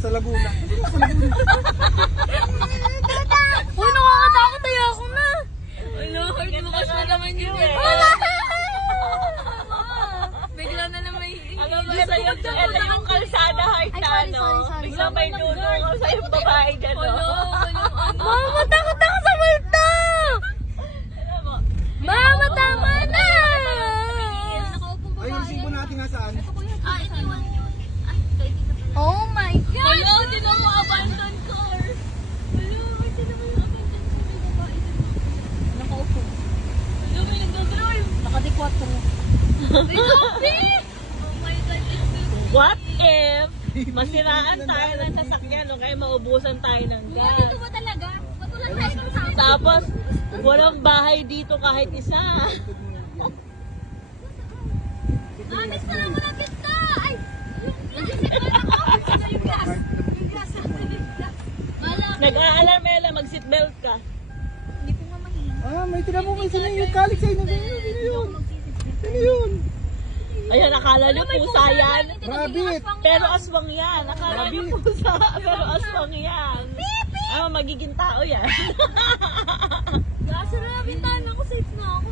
Nasa Laguna. Nasa Laguna. Uy, nakakatakot tayo ako na. Ano, hindi mo kasi naman yun eh. Bigla na naman Ano ba sa'yo? Ito yung kalsada heart na ano. Biglang may dulo ko sa yung babae gano'n. Mama, takot ako sa multo! Mama, tama na! Ay, yung resibo natin nasaan? Oh my God! Hello, hindi na mo abandon car. Hello, hindi na mo yung abandon car. May babae din. Nakaupo. Hello, may nagdodrive. Naka-4. May zombie! Oh my God, it's so What if masiraan tayo ng sasakyan o kaya maubusan tayo ng gas? Dito ba talaga? Matulad tayo kung saan. Tapos, walang bahay dito kahit isa. Amis na lang malapit ka! Ay! Yung gas! Yung gas! Nag-aalarmela, mag-seatbelt ka. Hindi ko nga mahilig. May tinan mo, may sino yung kalik sa'yo na sino yun? Sino yun? Ayan, akala nyo pusa yan. Rabbit! Pero aswang yan. Akala nyo pusa, pero aswang yan. Magiging tao yan. Gasa na, bintahan ako, safe na ako.